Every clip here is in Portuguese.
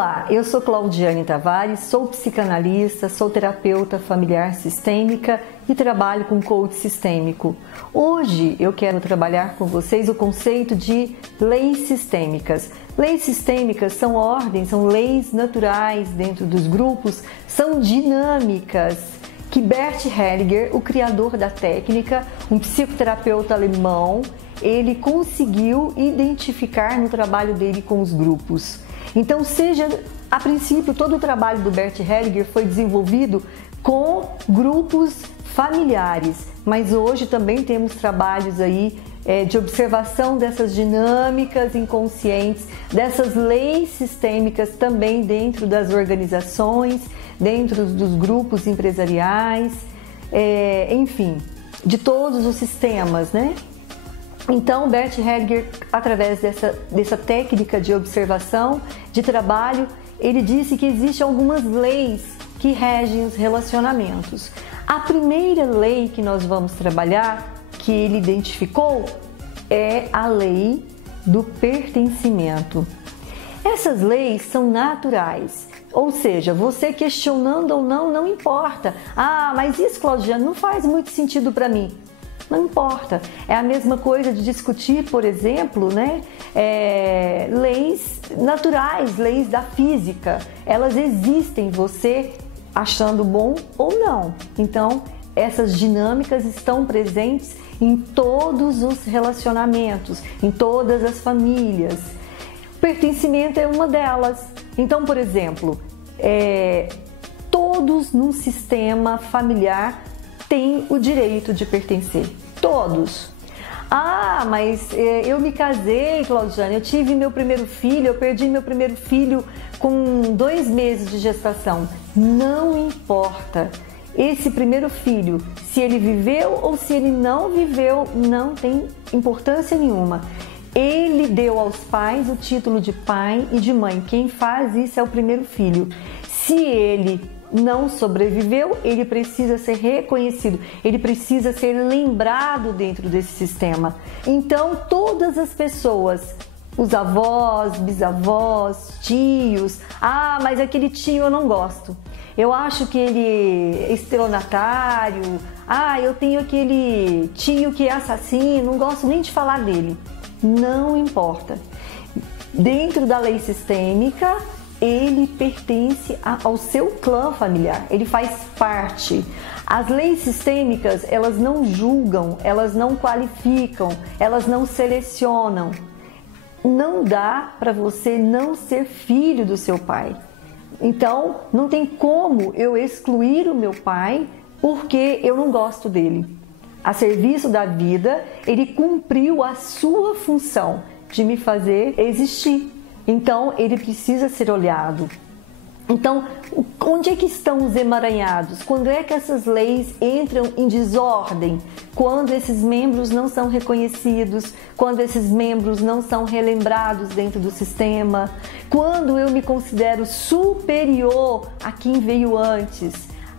Olá, eu sou Claudiane Tavares, sou psicanalista, sou terapeuta familiar sistêmica e trabalho com coach sistêmico. Hoje eu quero trabalhar com vocês o conceito de leis sistêmicas. Leis sistêmicas são ordens, são leis naturais dentro dos grupos, são dinâmicas que Bert Hellinger, o criador da técnica, um psicoterapeuta alemão, ele conseguiu identificar no trabalho dele com os grupos. Então, a princípio, todo o trabalho do Bert Hellinger foi desenvolvido com grupos familiares, mas hoje também temos trabalhos aí de observação dessas dinâmicas inconscientes, dessas leis sistêmicas também dentro das organizações, dentro dos grupos empresariais, enfim, de todos os sistemas, né? Então, Bert Hellinger, através dessa técnica de observação, de trabalho, ele disse que existem algumas leis que regem os relacionamentos. A primeira lei que nós vamos trabalhar, que ele identificou, é a lei do pertencimento. Essas leis são naturais, ou seja, você questionando ou não, não importa. Ah, mas isso, Claudiane, não faz muito sentido para mim. Não importa. É a mesma coisa de discutir, por exemplo, né, leis naturais, leis da física. Elas existem, você achando bom ou não. Então, essas dinâmicas estão presentes em todos os relacionamentos, em todas as famílias. Pertencimento é uma delas. Então, por exemplo, todos num sistema familiar têm o direito de pertencer. Todos. Ah, mas eu me casei, Claudiane, eu tive meu primeiro filho, eu perdi meu primeiro filho com 2 meses de gestação. Não importa. Esse primeiro filho, se ele viveu ou se ele não viveu, não tem importância nenhuma. Ele deu aos pais o título de pai e de mãe. Quem faz isso é o primeiro filho. Se ele não sobreviveu, ele precisa ser reconhecido, ele precisa ser lembrado dentro desse sistema. Então, todas as pessoas, os avós, bisavós, tios, ah, mas aquele tio eu não gosto. Eu acho que ele é estelionatário, ah, eu tenho aquele tio que é assassino, não gosto nem de falar dele. Não importa. Dentro da lei sistêmica, ele pertence ao seu clã familiar, ele faz parte. As leis sistêmicas, elas não julgam, elas não qualificam, elas não selecionam. Não dá para você não ser filho do seu pai. Então, não tem como eu excluir o meu pai porque eu não gosto dele. A serviço da vida, ele cumpriu a sua função de me fazer existir. Então, ele precisa ser olhado. Então, onde é que estão os emaranhados? Quando é que essas leis entram em desordem? Quando esses membros não são reconhecidos, quando esses membros não são relembrados dentro do sistema, quando eu me considero superior a quem veio antes.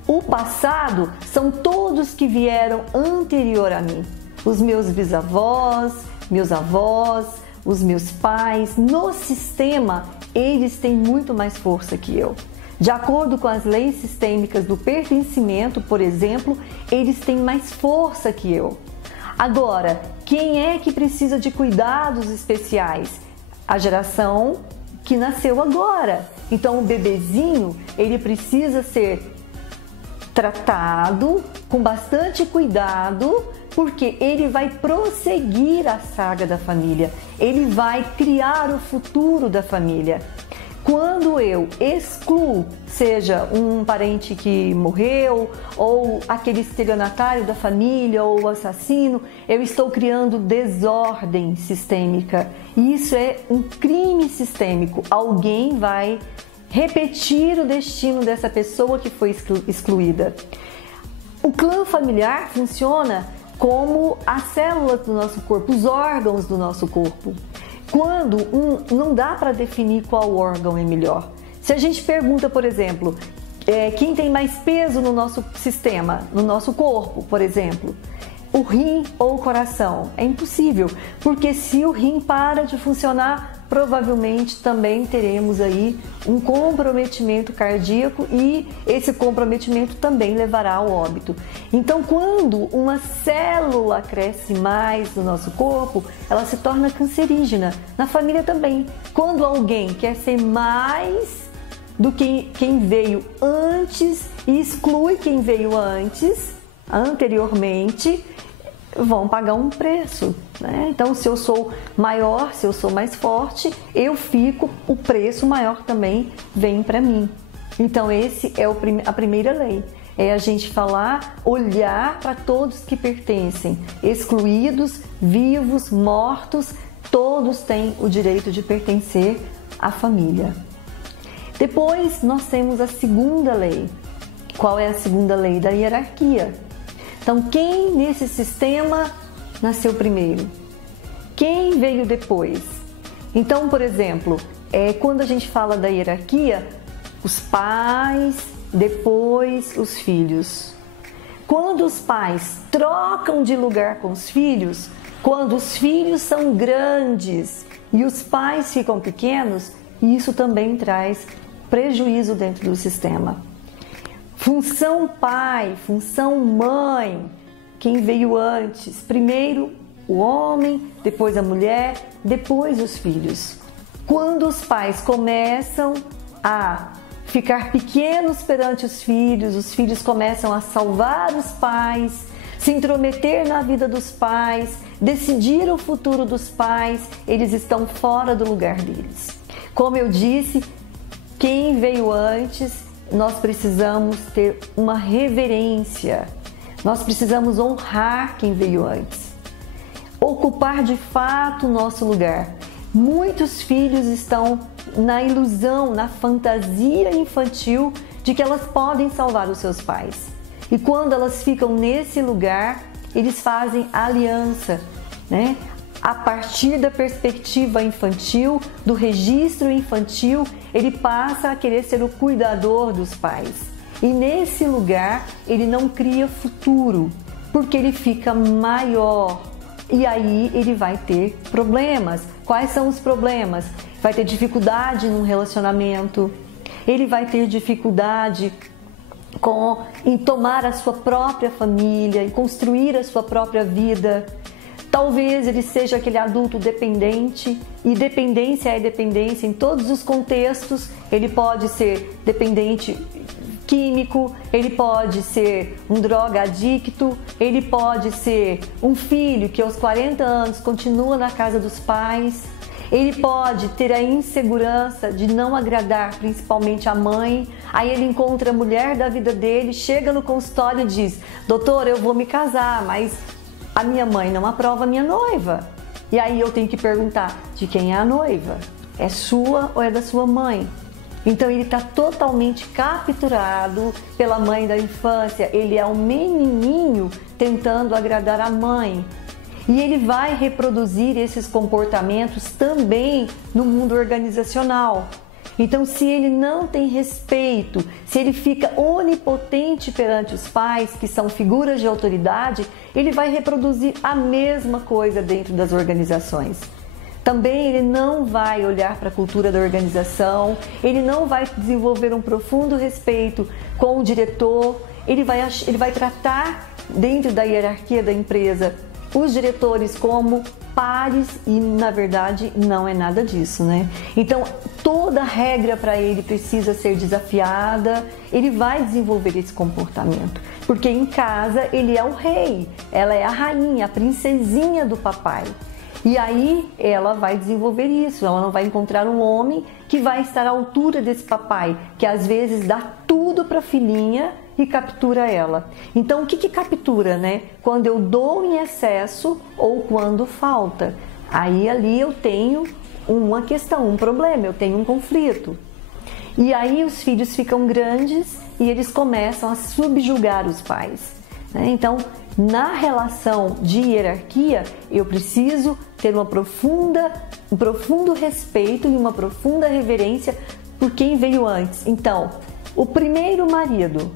O passado são todos que vieram anterior a mim. Os meus bisavós, meus avós, os meus pais, no sistema, eles têm muito mais força que eu. De acordo com as leis sistêmicas do pertencimento, por exemplo, eles têm mais força que eu. Agora, quem é que precisa de cuidados especiais? A geração que nasceu agora. Então, o bebezinho, ele precisa ser tratado com bastante cuidado, porque ele vai prosseguir a saga da família, ele vai criar o futuro da família. Quando eu excluo, seja um parente que morreu, ou aquele estelionatário da família, ou o assassino, eu estou criando desordem sistêmica. E isso é um crime sistêmico. Alguém vai repetir o destino dessa pessoa que foi excluída. O clã familiar funciona como as células do nosso corpo, os órgãos do nosso corpo. Quando não dá para definir qual órgão é melhor. Se a gente pergunta, por exemplo, quem tem mais peso no nosso sistema, no nosso corpo, por exemplo, o rim ou o coração? É impossível, porque se o rim para de funcionar, provavelmente também teremos aí um comprometimento cardíaco e esse comprometimento também levará ao óbito. Então, quando uma célula cresce mais no nosso corpo, ela se torna cancerígena. Na família também. Quando alguém quer ser mais do que quem veio antes e exclui quem veio anteriormente, vão pagar um preço, né? Então, se eu sou maior, se eu sou mais forte, eu fico, o preço maior também vem para mim. Então, esse é a primeira lei. É a gente falar, olhar para todos que pertencem, excluídos, vivos, mortos, todos têm o direito de pertencer à família. Depois, nós temos a segunda lei. Qual é a segunda lei? Da hierarquia. Então, quem nesse sistema nasceu primeiro? Quem veio depois? Então, por exemplo, quando a gente fala da hierarquia, os pais, depois os filhos. Quando os pais trocam de lugar com os filhos, quando os filhos são grandes e os pais ficam pequenos, isso também traz prejuízo dentro do sistema. Função pai, função mãe, quem veio antes? Primeiro o homem, depois a mulher, depois os filhos. Quando os pais começam a ficar pequenos perante os filhos começam a salvar os pais, se intrometer na vida dos pais, decidir o futuro dos pais, eles estão fora do lugar deles. Como eu disse, quem veio antes, nós precisamos ter uma reverência, nós precisamos honrar quem veio antes, ocupar de fato o nosso lugar. Muitos filhos estão na ilusão, na fantasia infantil de que elas podem salvar os seus pais. E quando elas ficam nesse lugar, eles fazem aliança, né? A partir da perspectiva infantil, do registro infantil, ele passa a querer ser o cuidador dos pais. E nesse lugar, ele não cria futuro, porque ele fica maior. E aí ele vai ter problemas. Quais são os problemas? Vai ter dificuldade no relacionamento, ele vai ter dificuldade em tomar a sua própria família, em construir a sua própria vida. Talvez ele seja aquele adulto dependente, e dependência é dependência em todos os contextos. Ele pode ser dependente químico, ele pode ser um drogadicto, ele pode ser um filho que aos 40 anos continua na casa dos pais, ele pode ter a insegurança de não agradar principalmente a mãe, aí ele encontra a mulher da vida dele, chega no consultório e diz: doutor, eu vou me casar, mas a minha mãe não aprova a minha noiva. E aí eu tenho que perguntar: de quem é a noiva? É sua ou é da sua mãe? Então ele está totalmente capturado pela mãe da infância, ele é um menininho tentando agradar a mãe. E ele vai reproduzir esses comportamentos também no mundo organizacional. Então, se ele não tem respeito, se ele fica onipotente perante os pais, que são figuras de autoridade, ele vai reproduzir a mesma coisa dentro das organizações. Também ele não vai olhar para a cultura da organização, ele não vai desenvolver um profundo respeito com o diretor, ele vai tratar dentro da hierarquia da empresa os diretores como pares e, na verdade, não é nada disso, né? Então, toda regra para ele precisa ser desafiada, ele vai desenvolver esse comportamento, porque em casa ele é o rei, ela é a rainha, a princesinha do papai. E aí ela vai desenvolver isso, ela não vai encontrar um homem que vai estar à altura desse papai, que às vezes dá tudo para a filhinha e captura ela. Então o que captura, né? Quando eu dou em excesso ou quando falta. Aí ali eu tenho uma questão, um problema, eu tenho um conflito. E aí os filhos ficam grandes e eles começam a subjugar os pais, né? Então, na relação de hierarquia, eu preciso ter um profundo respeito e uma profunda reverência por quem veio antes. Então, o primeiro marido,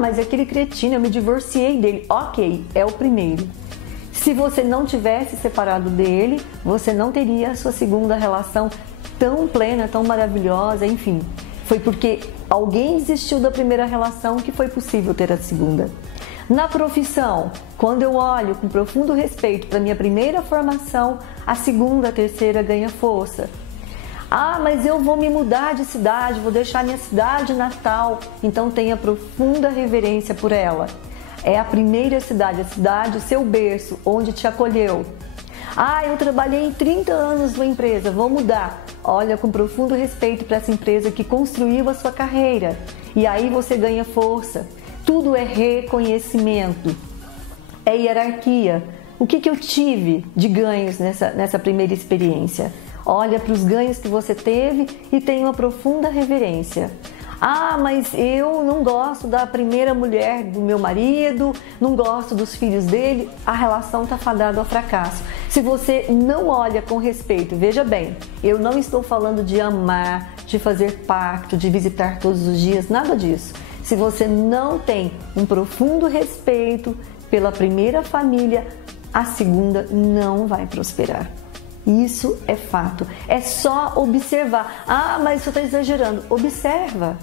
mas aquele cretino, eu me divorciei dele. Ok, é o primeiro. Se você não tivesse separado dele, você não teria a sua segunda relação tão plena, tão maravilhosa, enfim. Foi porque alguém desistiu da primeira relação que foi possível ter a segunda. Na profissão, quando eu olho com profundo respeito para minha primeira formação, a segunda, a terceira ganha força. Ah, mas eu vou me mudar de cidade, vou deixar minha cidade natal, então tenha profunda reverência por ela. É a primeira cidade, o seu berço, onde te acolheu. Ah, eu trabalhei 30 anos numa empresa, vou mudar. Olha com profundo respeito para essa empresa que construiu a sua carreira. E aí você ganha força. Tudo é reconhecimento, é hierarquia. O que eu tive de ganhos nessa primeira experiência? Olha para os ganhos que você teve e tenha uma profunda reverência. Ah, mas eu não gosto da primeira mulher do meu marido, não gosto dos filhos dele, a relação está fadada ao fracasso. Se você não olha com respeito, veja bem, eu não estou falando de amar, de fazer pacto, de visitar todos os dias, nada disso. Se você não tem um profundo respeito pela primeira família, a segunda não vai prosperar. Isso é fato. É só observar. Ah, mas você está exagerando. Observa.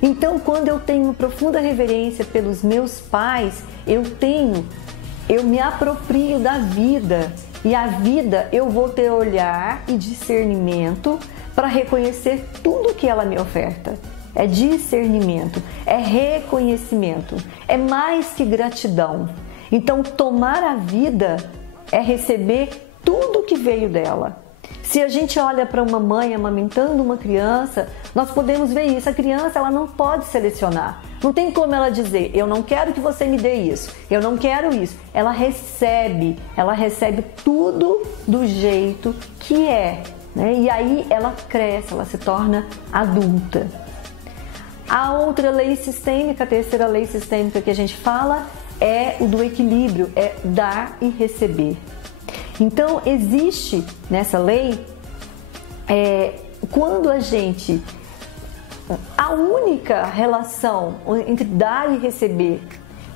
Então, quando eu tenho profunda reverência pelos meus pais, eu me aproprio da vida. E a vida eu vou ter olhar e discernimento para reconhecer tudo que ela me oferta. É discernimento, é reconhecimento, é mais que gratidão. Então, tomar a vida é receber tudo que veio dela. Se a gente olha para uma mãe amamentando uma criança, nós podemos ver isso. A criança, ela não pode selecionar. Não tem como ela dizer, eu não quero que você me dê isso, eu não quero isso. Ela recebe tudo do jeito que é, né? E aí ela cresce, ela se torna adulta. A outra lei sistêmica, a terceira lei sistêmica que a gente fala é o do equilíbrio, é dar e receber. Então, existe nessa lei, quando a única relação entre dar e receber,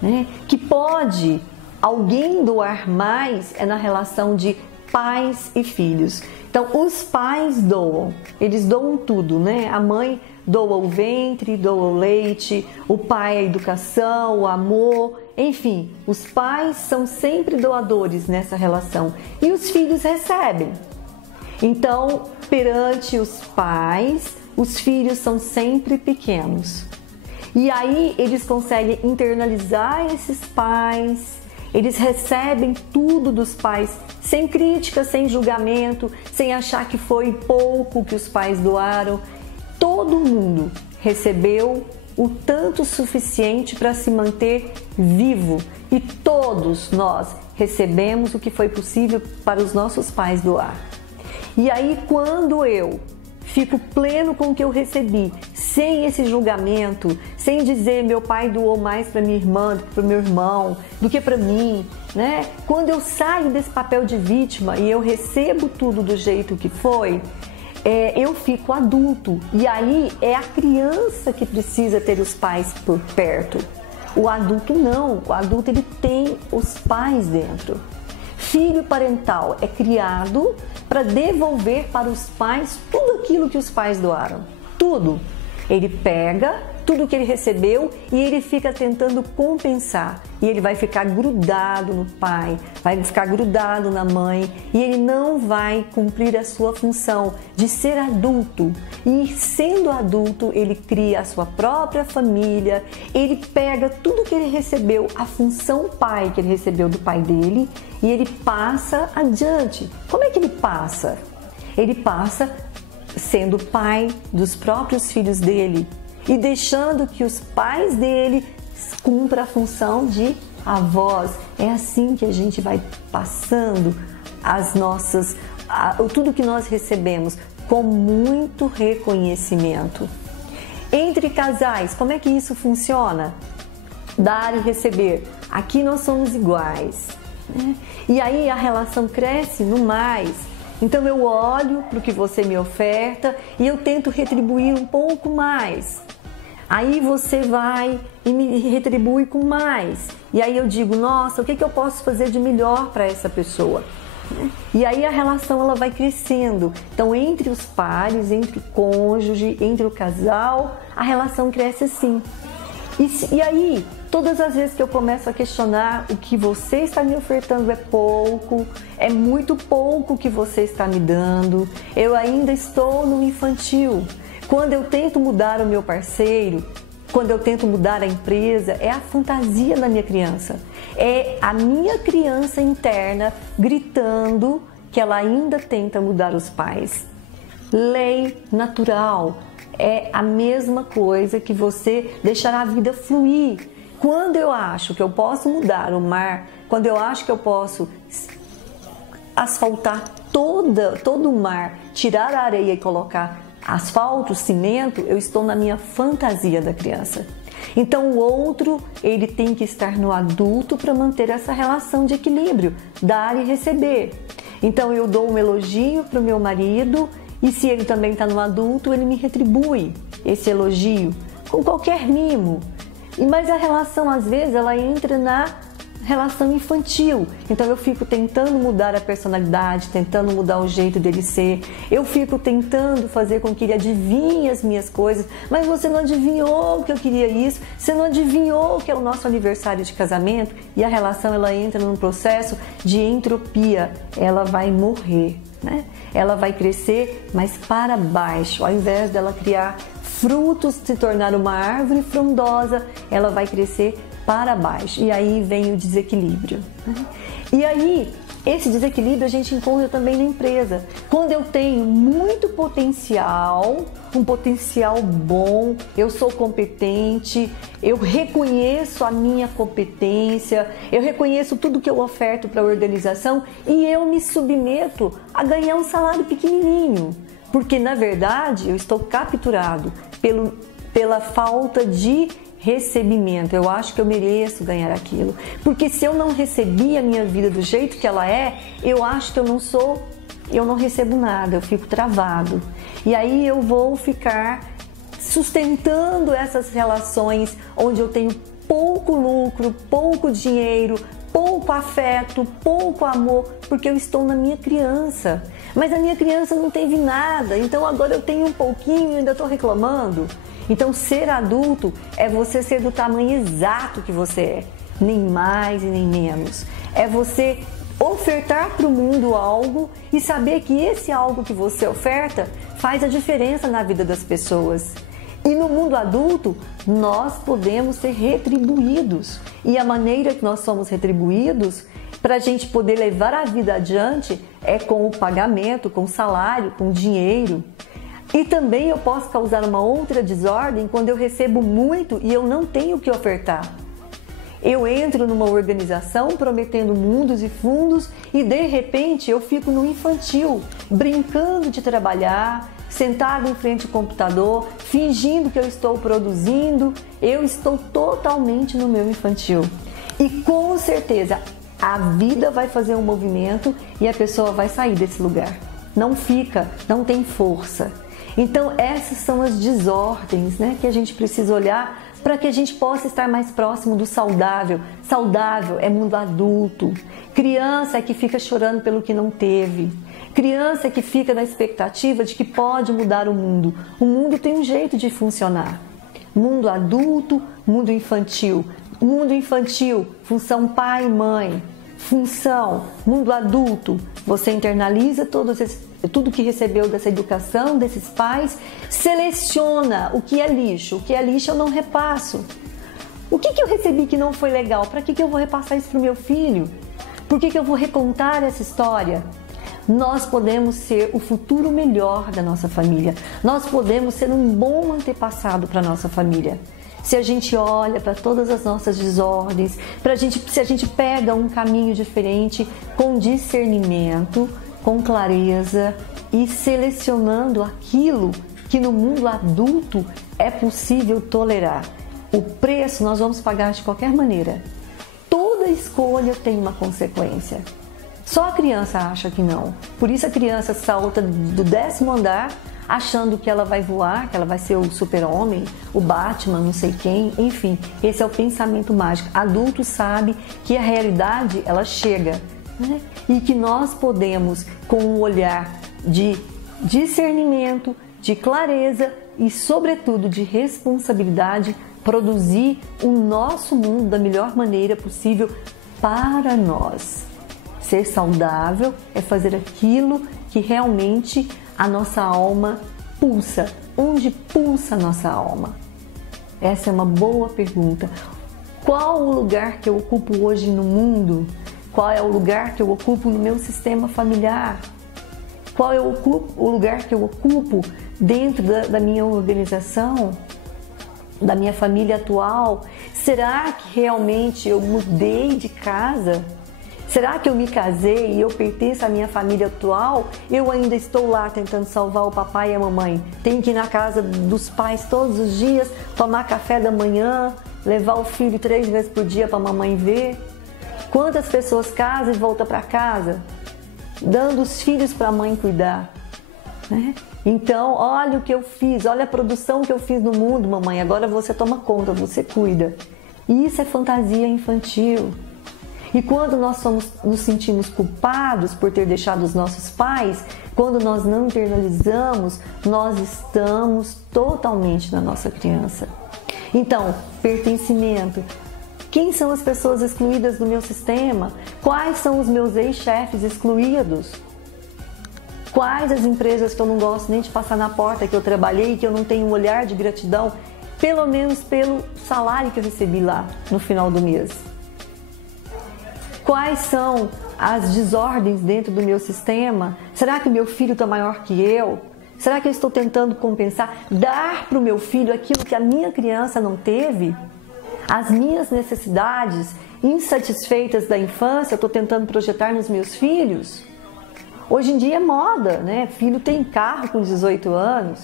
né, que pode alguém doar mais é na relação de pais e filhos. Então, os pais doam, eles doam tudo, né? A mãe doa o ventre, doa o leite, o pai a educação, o amor, enfim, os pais são sempre doadores nessa relação e os filhos recebem. Então, perante os pais, os filhos são sempre pequenos. E aí eles conseguem internalizar esses pais, eles recebem tudo dos pais sem crítica, sem julgamento, sem achar que foi pouco que os pais doaram. Todo mundo recebeu o tanto suficiente para se manter vivo e todos nós recebemos o que foi possível para os nossos pais doar. E aí, quando eu fico pleno com o que eu recebi, sem esse julgamento, sem dizer meu pai doou mais para minha irmã do que para o meu irmão, do que para mim, né? Quando eu saio desse papel de vítima e eu recebo tudo do jeito que foi, eu fico adulto. E aí é a criança que precisa ter os pais por perto. O adulto não, o adulto ele tem os pais dentro. Filho parental é criado para devolver para os pais tudo aquilo que os pais doaram. Tudo. Ele pega tudo que ele recebeu e ele fica tentando compensar. E ele vai ficar grudado no pai, vai ficar grudado na mãe e ele não vai cumprir a sua função de ser adulto. E sendo adulto, ele cria a sua própria família, ele pega tudo que ele recebeu, a função pai que ele recebeu do pai dele e ele passa adiante. Como é que ele passa? Ele passa sendo pai dos próprios filhos dele e deixando que os pais dele cumpram a função de avós. É assim que a gente vai passando tudo que nós recebemos com muito reconhecimento. Entre casais, como é que isso funciona? Dar e receber. Aqui nós somos iguais, né? E aí a relação cresce no mais. Então eu olho para o que você me oferta e eu tento retribuir um pouco mais. Aí você vai e me retribui com mais. E aí eu digo, nossa, o que eu posso fazer de melhor para essa pessoa? E aí a relação ela vai crescendo. Então, entre os pares, entre o cônjuge, entre o casal, a relação cresce assim. E aí, todas as vezes que eu começo a questionar o que você está me ofertando é pouco, é muito pouco que você está me dando, eu ainda estou no infantil. Quando eu tento mudar o meu parceiro, quando eu tento mudar a empresa, é a fantasia da minha criança. É a minha criança interna gritando que ela ainda tenta mudar os pais. Lei natural é a mesma coisa que você deixar a vida fluir. Quando eu acho que eu posso mudar o mar, quando eu acho que eu posso asfaltar todo o mar, tirar a areia e colocar asfalto, cimento, eu estou na minha fantasia da criança. Então o outro, ele tem que estar no adulto para manter essa relação de equilíbrio, dar e receber. Então eu dou um elogio para o meu marido e se ele também está no adulto, ele me retribui esse elogio com qualquer mimo. Mas a relação, às vezes, ela entra na relação infantil. Então eu fico tentando mudar a personalidade, tentando mudar o jeito dele ser. Eu fico tentando fazer com que ele adivinhe as minhas coisas. Mas você não adivinhou que eu queria isso. Você não adivinhou que é o nosso aniversário de casamento. E a relação ela entra num processo de entropia. Ela vai morrer, né? Ela vai crescer, mas para baixo. Ao invés dela criar frutos, se tornar uma árvore frondosa, ela vai crescer para baixo. E aí vem o desequilíbrio, né? E aí, esse desequilíbrio a gente encontra também na empresa. Quando eu tenho muito potencial, um potencial bom, eu sou competente, eu reconheço a minha competência, eu reconheço tudo que eu oferto para a organização e eu me submeto a ganhar um salário pequenininho. Porque, na verdade, eu estou capturado pela falta de recebimento. Eu acho que eu mereço ganhar aquilo. Porque se eu não recebi a minha vida do jeito que ela é, eu acho que eu não recebo nada, eu fico travado. E aí eu vou ficar sustentando essas relações onde eu tenho pouco lucro, pouco dinheiro, pouco afeto, pouco amor, porque eu estou na minha criança. Mas a minha criança não teve nada, então agora eu tenho um pouquinho e ainda estou reclamando. Então ser adulto é você ser do tamanho exato que você é, nem mais e nem menos. É você ofertar para o mundo algo e saber que esse algo que você oferta faz a diferença na vida das pessoas. E no mundo adulto, nós podemos ser retribuídos. E a maneira que nós somos retribuídos, para a gente poder levar a vida adiante, é com o pagamento, com o salário, com o dinheiro. E também eu posso causar uma outra desordem quando eu recebo muito e eu não tenho o que ofertar. Eu entro numa organização prometendo mundos e fundos e de repente eu fico no infantil, brincando de trabalhar, sentado em frente ao computador, fingindo que eu estou produzindo, eu estou totalmente no meu infantil. E com certeza a vida vai fazer um movimento e a pessoa vai sair desse lugar. Não fica, não tem força. Então essas são as desordens, né, que a gente precisa olhar para que a gente possa estar mais próximo do saudável. Saudável é mundo adulto. Criança é que fica chorando pelo que não teve. Criança é que fica na expectativa de que pode mudar o mundo. O mundo tem um jeito de funcionar. Mundo adulto, mundo infantil. Mundo infantil, função pai e mãe. Função, mundo adulto, você internaliza tudo que recebeu dessa educação, desses pais, seleciona o que é lixo eu não repasso. O que eu recebi que não foi legal? Para que eu vou repassar isso para o meu filho? Por que eu vou recontar essa história? Nós podemos ser o futuro melhor da nossa família, nós podemos ser um bom antepassado para a nossa família. Se a gente olha para todas as nossas desordens, se a gente pega um caminho diferente com discernimento, com clareza e selecionando aquilo que no mundo adulto é possível tolerar. O preço nós vamos pagar de qualquer maneira. Toda escolha tem uma consequência. Só a criança acha que não. Por isso a criança salta do 10º andar achando que ela vai voar, que ela vai ser o super-homem, o Batman, não sei quem, enfim, esse é o pensamento mágico. Adulto sabe que a realidade, ela chega, né? E que nós podemos, com um olhar de discernimento, de clareza e, sobretudo, de responsabilidade, produzir o nosso mundo da melhor maneira possível para nós. Ser saudável é fazer aquilo que realmente a nossa alma pulsa. Onde pulsa a nossa alma? Essa é uma boa pergunta. Qual o lugar que eu ocupo hoje no mundo? Qual é o lugar que eu ocupo no meu sistema familiar? Qual é o lugar que eu ocupo dentro da minha organização, da minha família atual? Será que realmente eu mudei de casa? Será que eu me casei e eu pertenço à minha família atual? Eu ainda estou lá tentando salvar o papai e a mamãe. Tenho que ir na casa dos pais todos os dias, tomar café da manhã, levar o filho 3 vezes por dia para a mamãe ver. Quantas pessoas casam e voltam para casa, dando os filhos para a mãe cuidar, né? Então, olha o que eu fiz, olha a produção que eu fiz no mundo, mamãe. Agora você toma conta, você cuida. E isso é fantasia infantil. E quando nós nos sentimos culpados por ter deixado os nossos pais, quando nós não internalizamos, nós estamos totalmente na nossa criança. Então, pertencimento. Quem são as pessoas excluídas do meu sistema? Quais são os meus ex-chefes excluídos? Quais as empresas que eu não gosto nem de passar na porta, que eu trabalhei, que eu não tenho um olhar de gratidão, pelo menos pelo salário que eu recebi lá no final do mês? Quais são as desordens dentro do meu sistema? Será que o meu filho está maior que eu? Será que eu estou tentando compensar, dar para o meu filho aquilo que a minha criança não teve? As minhas necessidades insatisfeitas da infância, eu estou tentando projetar nos meus filhos? Hoje em dia é moda, né? Filho tem carro com 18 anos,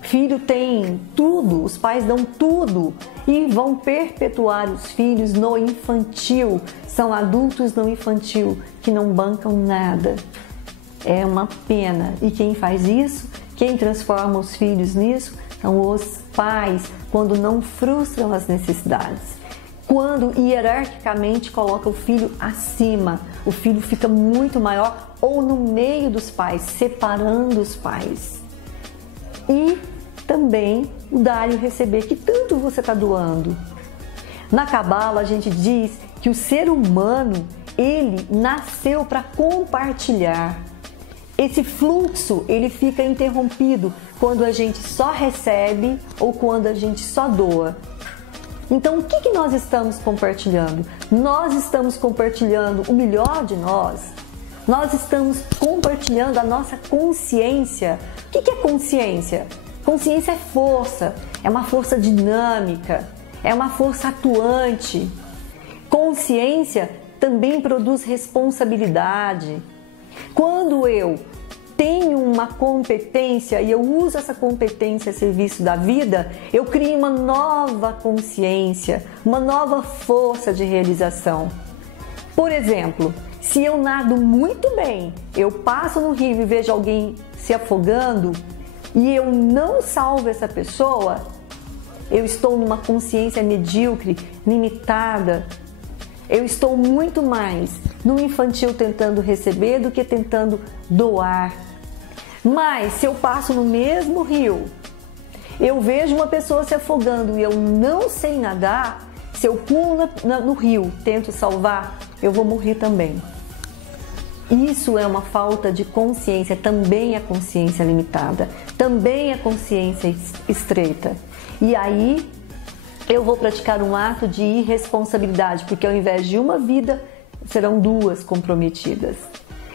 filho tem tudo, os pais dão tudo e vão perpetuar os filhos no infantil. São adultos no infantil que não bancam nada. É uma pena. E quem faz isso, quem transforma os filhos nisso, são os pais, quando não frustram as necessidades. Quando hierarquicamente coloca o filho acima, o filho fica muito maior ou no meio dos pais, separando os pais. E também o dar e o receber, que tanto você está doando. Na Cabala a gente diz que o ser humano, ele nasceu para compartilhar. Esse fluxo, ele fica interrompido quando a gente só recebe ou quando a gente só doa. Então, o que nós estamos compartilhando? Nós estamos compartilhando o melhor de nós. Nós estamos compartilhando a nossa consciência. O que é consciência? Consciência é força, é uma força dinâmica, é uma força atuante. Consciência também produz responsabilidade. Quando eu tenho uma competência e eu uso essa competência a serviço da vida, eu crio uma nova consciência, uma nova força de realização. Por exemplo, se eu nado muito bem, eu passo no rio e vejo alguém se afogando e eu não salvo essa pessoa, eu estou numa consciência medíocre, limitada. Eu estou muito mais no infantil tentando receber do que tentando doar. Mas se eu passo no mesmo rio, eu vejo uma pessoa se afogando e eu não sei nadar, se eu pulo no rio, tento salvar, eu vou morrer também. Isso é uma falta de consciência, também é consciência limitada, também é consciência estreita. E aí eu vou praticar um ato de irresponsabilidade, porque ao invés de uma vida, serão 2 comprometidas.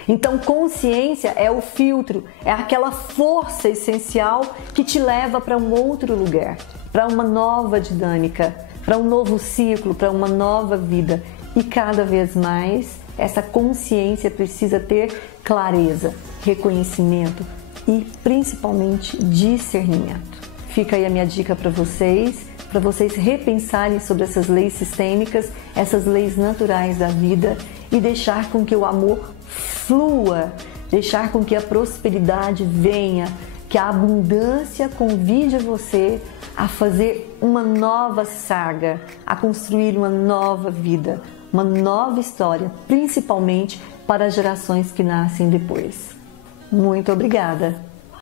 Então, consciência é o filtro, é aquela força essencial que te leva para um outro lugar, para uma nova dinâmica, para um novo ciclo, para uma nova vida. E cada vez mais, essa consciência precisa ter clareza, reconhecimento e principalmente discernimento. Fica aí a minha dica para vocês repensarem sobre essas leis sistêmicas, essas leis naturais da vida e deixar com que o amor flua, deixar com que a prosperidade venha, Que a abundância convide você a fazer uma nova saga, a construir uma nova vida, uma nova história, principalmente para as gerações que nascem depois. Muito obrigada!